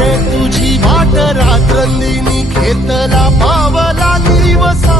तुझी वाट रात्रंदिनी घेतला पावला दिवसा